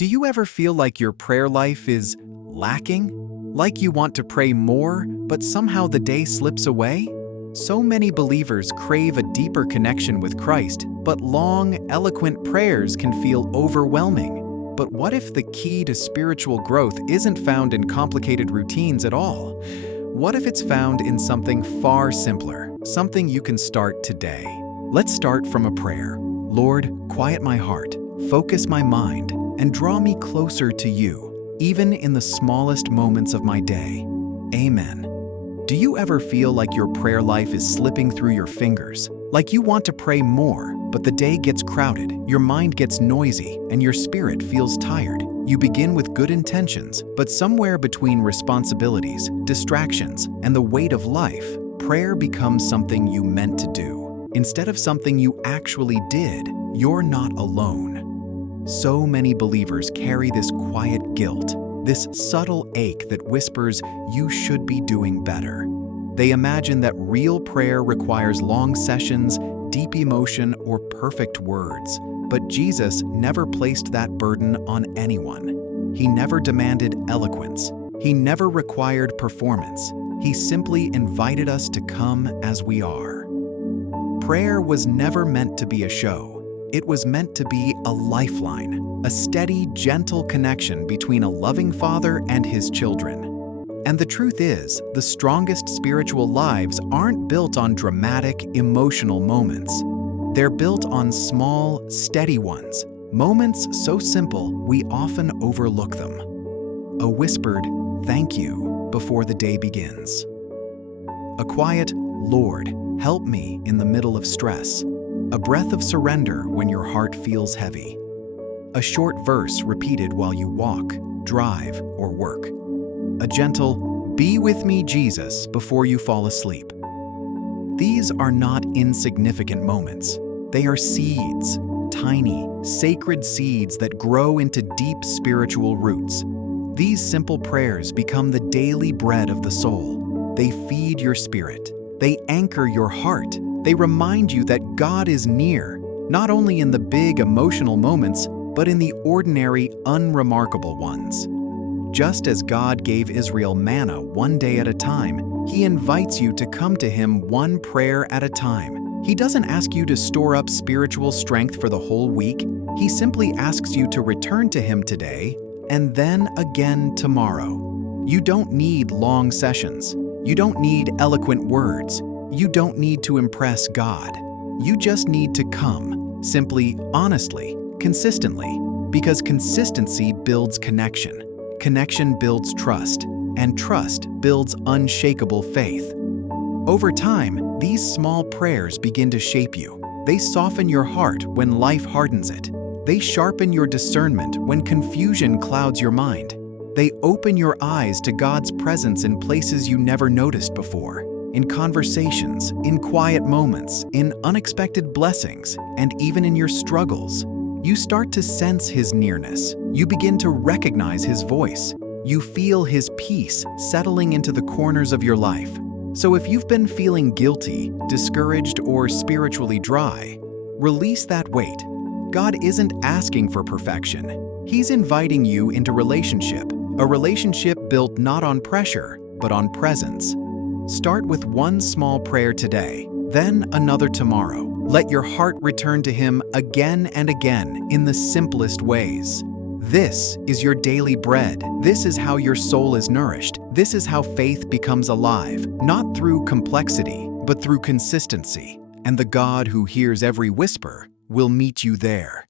Do you ever feel like your prayer life is lacking? Like you want to pray more, but somehow the day slips away? So many believers crave a deeper connection with Christ, but long, eloquent prayers can feel overwhelming. But what if the key to spiritual growth isn't found in complicated routines at all? What if it's found in something far simpler, something you can start today? Let's start from a prayer. Lord, quiet my heart, focus my mind, and draw me closer to you, even in the smallest moments of my day. Amen. Do you ever feel like your prayer life is slipping through your fingers? Like you want to pray more, but the day gets crowded, your mind gets noisy, and your spirit feels tired. You begin with good intentions, but somewhere between responsibilities, distractions, and the weight of life, prayer becomes something you meant to do. Instead of something you actually did, you're not alone. So many believers carry this quiet guilt, this subtle ache that whispers, you should be doing better. They imagine that real prayer requires long sessions, deep emotion, or perfect words. But Jesus never placed that burden on anyone. He never demanded eloquence. He never required performance. He simply invited us to come as we are. Prayer was never meant to be a show. It was meant to be a lifeline, a steady, gentle connection between a loving Father and His children. And the truth is, the strongest spiritual lives aren't built on dramatic, emotional moments. They're built on small, steady ones, moments so simple we often overlook them. A whispered, thank you, before the day begins. A quiet, Lord, help me in the middle of stress. A breath of surrender when your heart feels heavy. A short verse repeated while you walk, drive, or work. A gentle, be with me, Jesus, before you fall asleep. These are not insignificant moments. They are seeds, tiny, sacred seeds that grow into deep spiritual roots. These simple prayers become the daily bread of the soul. They feed your spirit. They anchor your heart. They remind you that God is near, not only in the big emotional moments, but in the ordinary, unremarkable ones. Just as God gave Israel manna one day at a time, He invites you to come to Him one prayer at a time. He doesn't ask you to store up spiritual strength for the whole week. He simply asks you to return to Him today and then again tomorrow. You don't need long sessions. You don't need eloquent words. You don't need to impress God. You just need to come, simply, honestly, consistently, because consistency builds connection. Connection builds trust, and trust builds unshakable faith. Over time, these small prayers begin to shape you. They soften your heart when life hardens it. They sharpen your discernment when confusion clouds your mind. They open your eyes to God's presence in places you never noticed before. In conversations, in quiet moments, in unexpected blessings, and even in your struggles. You start to sense His nearness. You begin to recognize His voice. You feel His peace settling into the corners of your life. So if you've been feeling guilty, discouraged, or spiritually dry, release that weight. God isn't asking for perfection. He's inviting you into relationship, a relationship built not on pressure, but on presence. Start with one small prayer today, then another tomorrow. Let your heart return to Him again and again in the simplest ways. This is your daily bread. This is how your soul is nourished. This is how faith becomes alive, not through complexity, but through consistency. And the God who hears every whisper will meet you there.